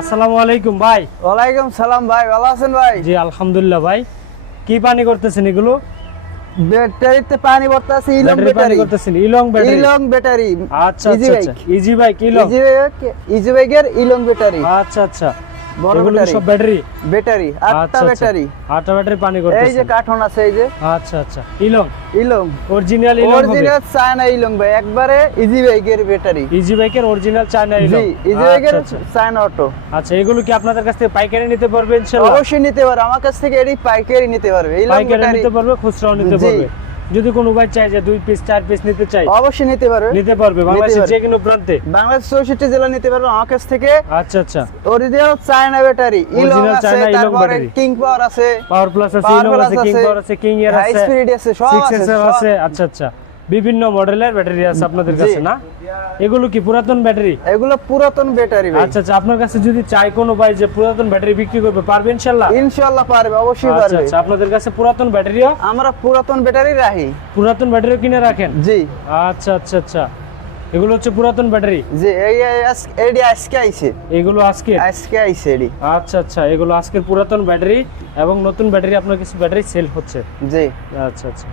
আসসালামু আলাইকুম ভাই। ওয়ালাইকুম সালাম ভাই ভালো আছেন ভাই? জি আলহামদুলিল্লাহ ভাই। কি পানি করতেছেন এগুলো? ব্যাটারিতে পানি ভরতেছি ইলং ব্যাটারি। করতেছেন ইলং ব্যাটারি। ইলং ব্যাটারি। আচ্ছা আচ্ছা আচ্ছা। Easy bike ইলং। Easy bike easy বাইকের ইলং ব্যাটারি। আচ্ছা আচ্ছা। বড় ব্যাটারি। সব ব্যাটারি? ব্যাটারি আটটা ব্যাটারি। আটটা ব্যাটারি পানি এই যে কার্টন আছে এই যে। আচ্ছা আচ্ছা। ইলং? ইলং। অরিজিনাল ইলং অরিজিনাল চায়না ইলং ভাই একবারে ইজি বাইকের ব্যাটারি। ইজি বাইকের অরিজিনাল চায়না ইলং জি ইজি বাইকের চায়না অটো আচ্ছা। এগুলো কি আপনাদের কাছ থেকে পাইকারি নিতে পারবে ইনশাআল্লাহ অবশ্যই নিতে পারে। আমার কাছ থেকে পাইকারি নিতে পারবে। ইলং পাইকারি ব্যাটারি। নিতে পারবে খুচরাও নিতে। পারবে। যদি কোনো ভাই চাই যে দুই পিস চার পিস নিতে চাই অবশ্যই নিতে পারবে। নিতে পারবে বাংলাদেশের। যে কোনো প্রান্তে। বাংলাদেশ চৌষট্টি জেলা নিতে পারবে আকাশ কাছ থেকে। আচ্ছা আচ্ছা। অরিজিনাল চায়না ব্যাটারি ইলং আছে তারপরে কিং পাওয়ার আছে পাওয়ার প্লাস আছে ইলং আছে কিং পাওয়ার আছে কিং এর আছে হাই স্পিড আছে সব আছে সব। আছে আচ্ছা আচ্ছা। বিভিন্ন মডেলের ব্যাটারি আছে আপনাদের কাছে না? এগুলো কি পুরাতন ব্যাটারি? এগুলো পুরাতন ব্যাটারি আচ্ছা আচ্ছা আপনার কাছে যদি চাই কোনো ভাই যে পুরাতন ব্যাটারি বিক্রি করবে পারবে ইনশাআল্লাহ ইনশাআল্লাহ পারবে অবশ্যই আচ্ছা পারবে। আচ্ছা আপনাদের কাছে পুরাতন ব্যাটারিও? আমরা পুরাতন ব্যাটারি রাখি। পুরাতন ব্যাটারিও কিনে রাখেন? জি। আচ্ছা আচ্ছা আচ্ছা। এগুলো হচ্ছে পুরাতন ব্যাটারি? জি এই এডি আজকে আইছে। এগুলো আজকে? আজকে আইছে এডি। আচ্ছা আচ্ছা এগুলো আজকের পুরাতন ব্যাটারি এবং নতুন ব্যাটারি আপনার কিছু ব্যাটারি সেল হচ্ছে। জি। আচ্ছা আচ্ছা।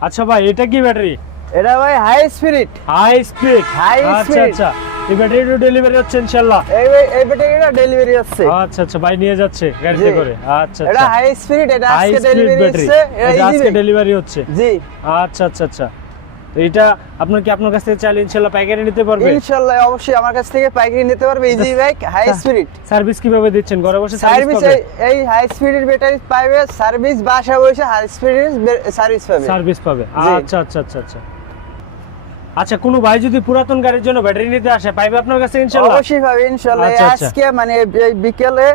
আচ্ছা ভাই এটা কি ব্যাটারি? এটা ভাই high spirit high speed high আচ্ছা আচ্ছা। এই ব্যাটারিটা ডেলিভারি হচ্ছে ইনশাআল্লাহ এই ভাই- এই ব্যাটারিটা ডেলিভারি হচ্ছে। আচ্ছা আচ্ছা ভাই নিয়ে যাচ্ছে গাড়িতে করে। আচ্ছা এটা আচ্ছা। হাই স্পিরিট এটা আজকে ডেলিভারি হচ্ছে এটা আজকে ডেলিভারি হচ্ছে। জি। আচ্ছা আচ্ছা আচ্ছা। তো এটা আপনার কি আপনার কাছ থেকে চাইলে ইনশাআল্লাহ পাইকারি নিতে পারবে? ইনশাআল্লাহ অবশ্যই আমার কাছ থেকে পাইকারি নিতে পারবে ইজি বাইক হাই সার্ভিস কীভাবে দিচ্ছেন? ঘরে বসে সার্ভিস এই হাই স্পিডের ব্যাটারি পাবে সার্ভিস বাসা বসে হাই স্পিডের সার্ভিস পাবে। সার্ভিস পাবে। আচ্ছা আচ্ছা আচ্ছা আচ্ছা। আচ্ছা কোনো ভাই যদি পুরাতন গাড়ির জন্য ব্যাটারি নিতে আসে পাইবে আপনার কাছে ইনশাআল্লাহ অবশ্যই পাবে ইনশাআল্লাহ এই আচ্ছা, আচ্ছা। আজকে মানে বিকেলে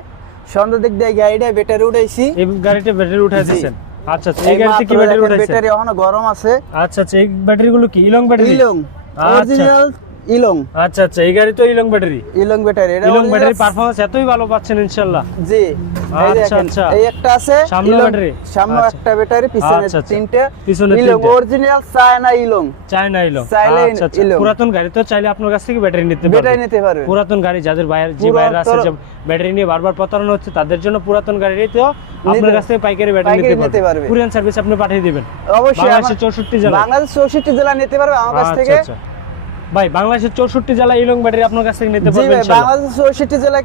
সন্ধ্যা দিক দিয়ে গাড়িটা ব্যাটারি উঠাইছি। এই গাড়িতে ব্যাটারি উঠাই দিয়েছেন? আচ্ছা আচ্ছা এই গাড়িতে কি ব্যাটারি উঠাইছেন? ব্যাটারি এখনও গরম আছে। আচ্ছা আচ্ছা এই ব্যাটারি গুলো কি? ইলং ব্যাটারি? ইলং। আচ্ছা। অরিজিনাল ইলং। আচ্ছা আচ্ছা এই গাড়ি তো ইলং ব্যাটারি। ইলং ব্যাটারি এটা ইলং ব্যাটারি পারফরম্যান্স এতই ভালো পাচ্ছেন ইনশাআল্লাহ জি আচ্ছা, আচ্ছা। এই একটা আছে সামনে ব্যাটারি? সামনে আচ্ছা। একটা ব্যাটারি পিছনে আচ্ছা, আচ্ছা। তিনটে। পিছনে ইলং অরিজিনাল চায়না ইলং চায়না ইলং আচ্ছা আচ্ছা। পুরাতন গাড়ি তো চাইলে আপনার কাছ থেকে ব্যাটারি নিতে ব্যাটারি নিতে পারবে। পুরাতন গাড়ি যাদের বাইরে যে বাইরে আছে যে ব্যাটারি নিয়ে বারবার প্রতারণা হচ্ছে তাদের জন্য পুরাতন গাড়ি তো আপনার কাছ থেকে পাইকারি ব্যাটারি নিতে পারবে। পারবে। কুরিয়ান সার্ভিস আপনি পাঠিয়ে দিবেন। অবশ্যই বাংলাদেশের আমার- চৌষট্টি জেলা বাংলাদেশ চৌষট্টি জেলা নিতে পারবে আমার কাছ থেকে। ভাই বাংলাদেশের চৌষট্টি জেলা ইলং ব্যাটারি আপনার কাছ থেকে নিতে পারবেন বাংলাদেশের বাংলাদেশ চৌষট্টি জেলা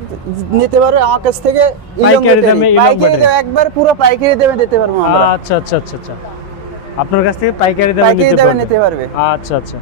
নিতে পারবে আমার কাছ থেকে ইলং পাইকারি ব্যাটারি। একবার পুরো পাইকারি দামে দিতে পারব আমরা। আচ্ছা আচ্ছা আচ্ছা আচ্ছা। আপনার কাছ থেকে পাইকারি দামে নিতে পারবে। আচ্ছা আচ্ছা।